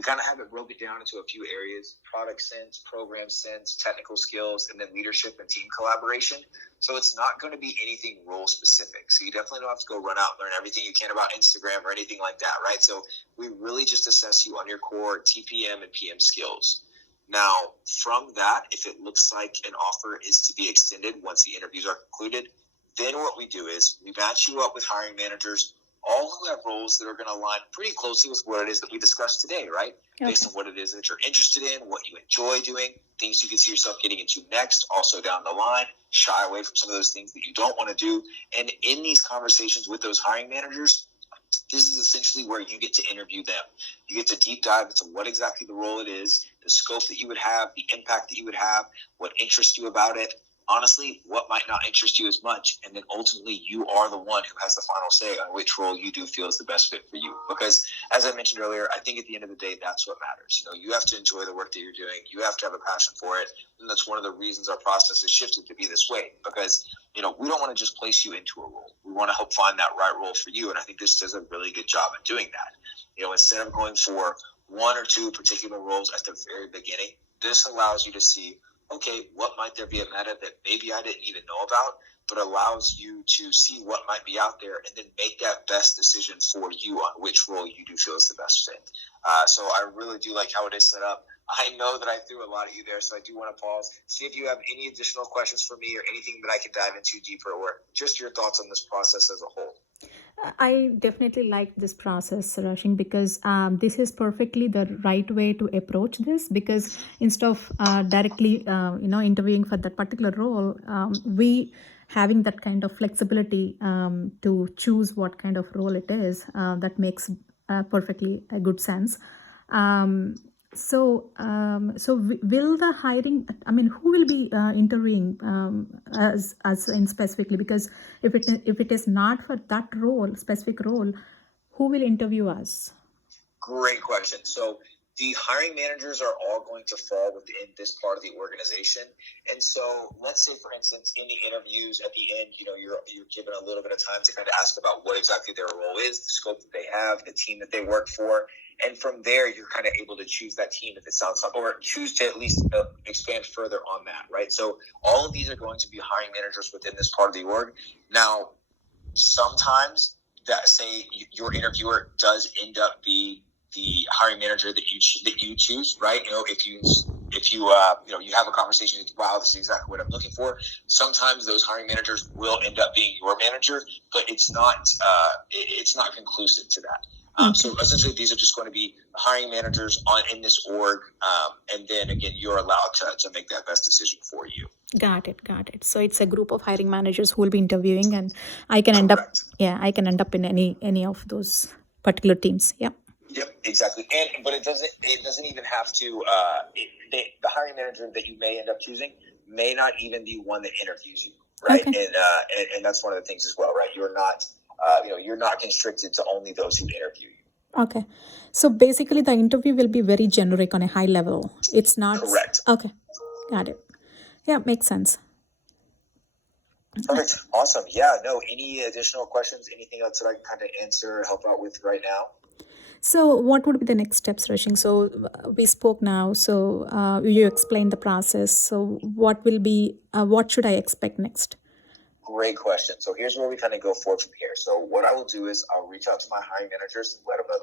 we kind of have it broken down into a few areas: product sense, program sense, technical skills, and then leadership and team collaboration. So it's not going to be anything role specific. So you definitely don't have to go run out and learn everything you can about Instagram or anything like that, right? So we really just assess you on your core TPM and PM skills. Now, from that, if it looks like an offer is to be extended once the interviews are concluded, then what we do is we match you up with hiring managers, all who have roles that are going to align pretty closely with what it is that we discussed today, right? Okay. Based on what it is that you're interested in, what you enjoy doing, things you can see yourself getting into next, also down the line, shy away from some of those things that you don't want to do. And in these conversations with those hiring managers, this is essentially where you get to interview them. You get to deep dive into what exactly the role it is, the scope that you would have, the impact that you would have, what interests you about it, honestly, what might not interest you as much. And then ultimately, you are the one who has the final say on which role you do feel is the best fit for you. Because as I mentioned earlier, I think at the end of the day, that's what matters. You have to enjoy the work that you're doing. You have to have a passion for it. And that's one of the reasons our process has shifted to be this way. Because, we don't want to just place you into a role. We want to help find that right role for you. And I think this does a really good job at doing that. Instead of going for one or two particular roles at the very beginning, this allows you to see, okay, what might there be a meta that maybe I didn't even know about, but allows you to see what might be out there and then make that best decision for you on which role you do feel is the best fit. So I really do like how it is set up. I know that I threw a lot at you there, so I do want to pause, see if you have any additional questions for me or anything that I can dive into deeper, or just your thoughts on this process as a whole. I definitely like this process, Rushing, because this is perfectly the right way to approach this. Because instead of directly, interviewing for that particular role, we having that kind of flexibility to choose what kind of role it is. That makes perfectly a good sense. Will the hiring? I mean, who will be interviewing as in specifically? Because if it is not for that specific role, who will interview us? Great question. So the hiring managers are all going to fall within this part of the organization. And so let's say, for instance, in the interviews at the end, you're given a little bit of time to kind of ask about what exactly their role is, the scope that they have, the team that they work for. And from there, you're kind of able to choose that team if it sounds like, or choose to at least expand further on that, right? So all of these are going to be hiring managers within this part of the org. Now, sometimes that, say your interviewer does end up being the hiring manager that you choose, right? If you have a conversation, wow, this is exactly what I'm looking for. Sometimes those hiring managers will end up being your manager, but it's not conclusive to that. So essentially, these are just going to be hiring managers in this org, and then again, you're allowed to make that best decision for you. Got it. So it's a group of hiring managers who will be interviewing, and I can end up in any of those particular teams. Yep. Yep, exactly. But it doesn't even have to. The hiring manager that you may end up choosing may not even be one that interviews you, right? Okay. And that's one of the things as well, right? You're not. You're not constricted to only those who interview you. Okay. So basically the interview will be very generic on a high level. It's not... Correct. Okay. Got it. Yeah, makes sense. Perfect. Awesome. Yeah, no, any additional questions, anything else that I can kind of answer or help out with right now? So what would be the next steps, Rushing? So we spoke now. So you explained the process. So what should I expect next? Great question. So here's where we kind of go forward from here. So what I will do is I'll reach out to my hiring managers, let them know